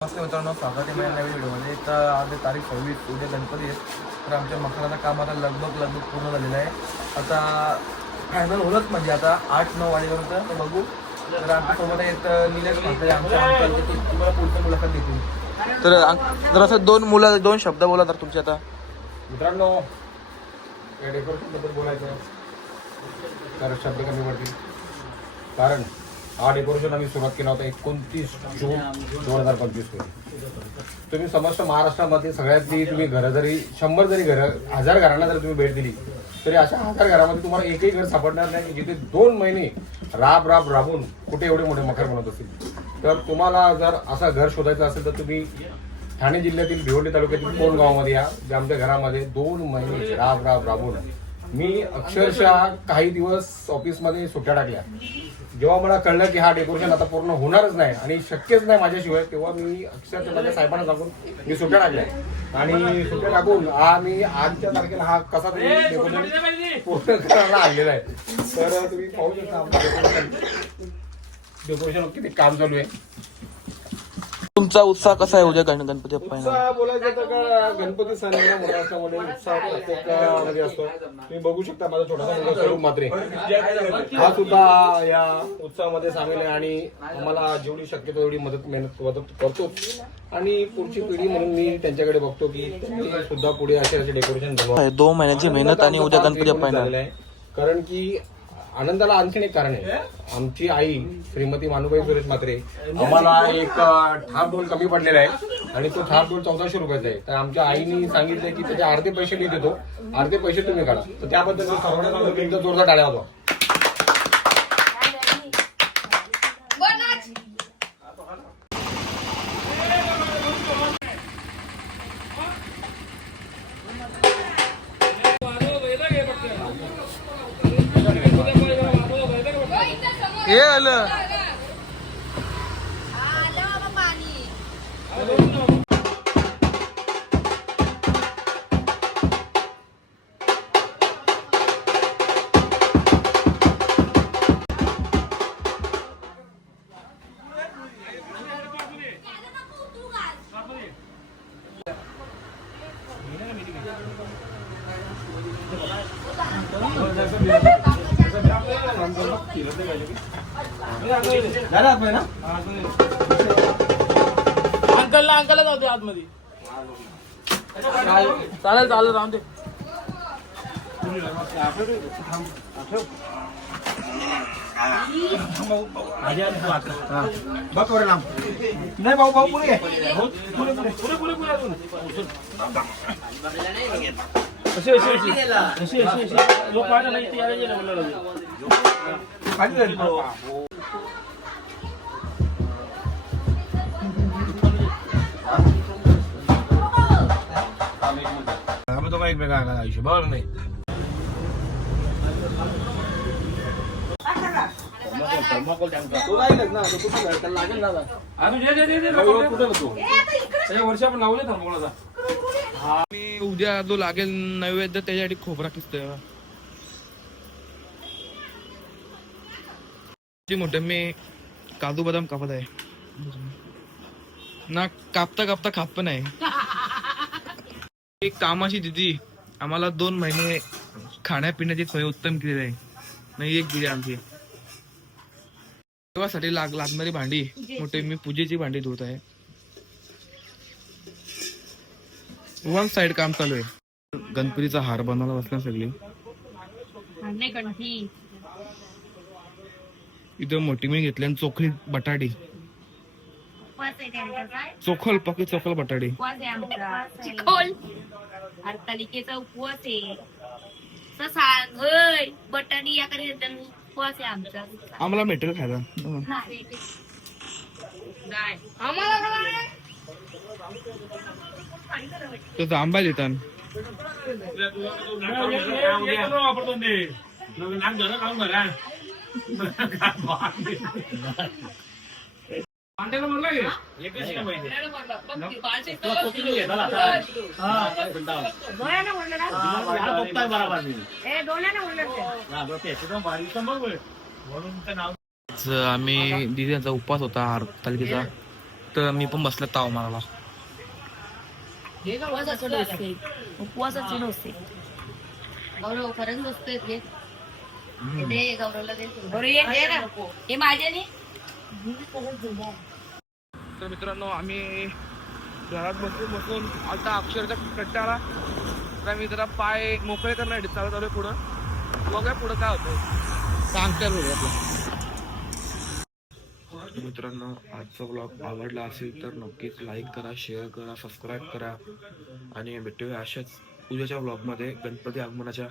नमस्ते मित्रांनो स्वागत आहे माझ्या नवीन व्हिडिओमध्ये. तर आज तारीख सव्वीस उद्या गणपती आहेत तर आमच्या मखराचं काम आता लगभग लगभग पूर्ण झालेलं आहे. आता फायनल होलंच म्हणजे आता आठ नऊ वाजेपर्यंत. तर बघू. तर आमच्यासोबत आहेत निलेश म्हात्रे आमच्या अंकल ते तुम्हाला पुढचं मुलाखत देतील तर जर असं दोन मुलं दोन शब्द बोला तर तुमचे आता. मित्रांनो या डेकोरेशनबद्दल बोलायचं तर शब्द कमी पडतील. कारण हा डेकोरेशन आम्ही सुरुवात केला होता एकोणतीस जून दोन हजार पंचवीस तुम्ही समस्त महाराष्ट्रामध्ये सगळ्यातली तुम्ही घरं जरी शंभर जरी घरं हजार घरांना जर तुम्ही भेट दिली तरी अशा हजार घरामध्ये तुम्हाला एकही घर सापडणार नाही जिथे दोन महिने राब राब राबून कुठे एवढे मोठे मखर बनवत असतील. तर तुम्हाला जर असं घर शोधायचं असेल तर तुम्ही ठाणे जिल्ह्यातील भिवंडी तालुक्यातील कोण गावामध्ये या जे आमच्या घरामध्ये दोन महिने राब राब राबून मी अक्षरशः काही दिवस ऑफिसमध्ये सुट्ट्या टाकल्या. जेव्हा मला कळलं की हा डेकोरेशन आता पूर्ण होणारच नाही आणि शक्यच नाही माझ्याशिवाय तेव्हा मी अक्षरशः माझ्या साहेबांना सांगून मी सुट्ट्या टाकल्या. आणि सुट्ट्या टाकून हा मी आजच्या तारखेला हा कसा तरी डेकोरेशन पूर्ण करायला आणलेला आहे. तर तुम्ही पाहू शकता डेकोरेशन डेकोरेशन किती काम चालू आहे. तुमचा उत्साह कसा आहे उद्या गण गणपती बाप्पा? उत्साह बोलायचं तर का गणपती सण आहे ना महाराष्ट्रामध्ये उत्साह प्रत्येकामध्ये असतो. तुम्ही बघू शकता माझा छोटासा मुलगा स्वरूप मात्रे हा सुद्धा या उत्सवामध्ये सामील आहे आणि आम्हाला जेवढी शक्यतो तेवढी मदत मेहनत मदत करतो. आणि पुढची पिढी म्हणून मी त्यांच्याकडे बघतो की त्यांनी सुद्धा पुढे असे असे डेकोरेशन बनवा. दोन महिन्याची मेहनत आणि उद्या गणपती बाप्पा येणार. झालेलं आहे. कारण की आनंदाला आणखीन एक कारण आहे. आमची आई श्रीमती मानुबाई सुरेश मात्रे आम्हाला एक थाप डोल कमी पडलेला आहे. आणि तो थाप डोल चौदाशे रुपयाचा आहे. तर आमच्या आईने सांगितलं की त्याचे अर्धे पैसे मी देतो. अर्धे पैसे तुम्ही काढा. तर त्याबद्दल सर्वांना एकदा जोरदार टाळ्या होतो Ele. हे आलं अंकलला अंकलला जाऊ दे आतमध्ये. चालेल चालेल, राहून दे. नाही भाऊ भाऊ पुढे पुरे पुरे पुरे अजून अशी अशी अशी अशी अशी अशी लोक पाहता नाही ते यायला गेले म्हणलं आम्ही तो एकमेका आयुष्य बरोबर नाही आम्ही दे दे दे दे कुठे होतो त्याच्या वर्षी आपण लावले हा मी उद्या जो लागेल नैवेद्य त्याच्यासाठी खोबरा किसतोय. मोठे मी काजू बदाम कापत आहे. ना कापता कापता खात पण आहे. एक कामाची दिदी आम्हाला दोन महिने खाण्यापिण्याची सोय उत्तम केलेली आहे. नाही एक दिली आमची. देवासाठी लाग लागणारी भांडी मोठे मी पूजेची भांडी धुत आहे. वन साइड काम चालू आहे. गणपतीचा हार बनवायला बसणार सगळी. इथं मोठी मी घेतली आणि चोखली बटाटी. उपवास आहे त्यांचा चोखल पकी चोखल बटाटी. उपवास आहे हरतालिकेचा उपवास सांग बटाणी उपवास आहे आमचा. आम्हाला भेटेल खायला. आम्हाला काय? आंबा देतात आम्ही दिदीचा उपवास होता तालुक्याचा तर मी पण बसला ताव मारायला उपवासाचे डोसे. उपवासाचे डोसे. गौरव खरंच हे. दे गौरवला दे गौरव ये दे ना. हे माझ्याने तर मित्रांनो आम्ही घरात बसून बसून आता अक्षरशः कंटाळा तर मी जरा पाय मोकळे करण्यासाठी चालत आलोय पुढं. बघूया पुढं काय होतं सांगते मित्रांनो आजचा ब्लॉग आवडला असेल तर नक्कीच लाईक करा शेअर करा सबस्क्राईब करा. आणि भेटूया अशाच उद्याच्या ब्लॉगमध्ये गणपती आगमनाच्या.